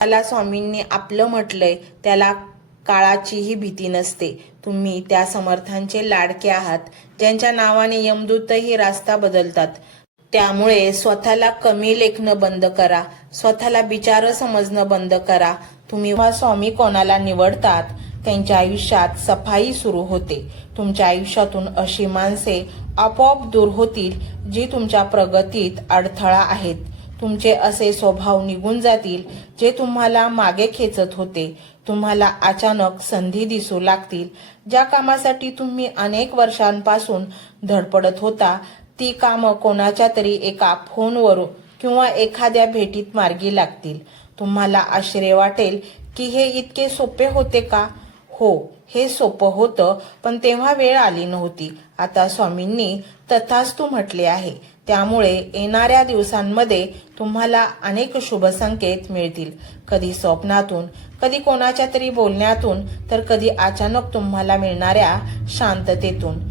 त्याला स्वामींनी आपलं म्हटलंय त्याला काळाचीही भीती नसते. तुम्ही त्या समर्थांचे लाडके आहात ज्यांच्या नावाने यमदूतही रास्ता बदलतात. त्यामुळे स्वतःला कमी लेखणं बंद करा, स्वतःला बिचारं समजणं बंद करा. तुम्ही स्वामी कोणाला निवडतात त्यांच्या आयुष्यात सफाई सुरू होते. तुमच्या आयुष्यातून अशी माणसे आपोआप दूर होतील जी तुमच्या प्रगतीत अडथळा आहेत. तुमचे असे स्वभाव निघून जातील जे तुम्हाला मागे खेचत होते. तुम्हाला अचानक संधी दिसू लागतील. ज्या कामासाठी तुम्ही अनेक वर्षांपासून धडपडत होता ती कामं कोणाच्या तरी एका फोनवरून किंवा एखाद्या भेटीत मार्गी लागतील. तुम्हाला आश्चर्य वाटेल की हे इतके सोपे होते का? हो, हे सोपं होतं, पण तेव्हा वेळ आली नव्हती. आता स्वामींनी तथास्तु म्हटले आहे. त्यामुळे येणाऱ्या दिवसांमध्ये तुम्हाला अनेक शुभ संकेत मिळतील. कधी स्वप्नातून, कधी कोणाच्या तरी बोलण्यातून, तर कधी अचानक तुम्हाला मिळणाऱ्या शांततेतून.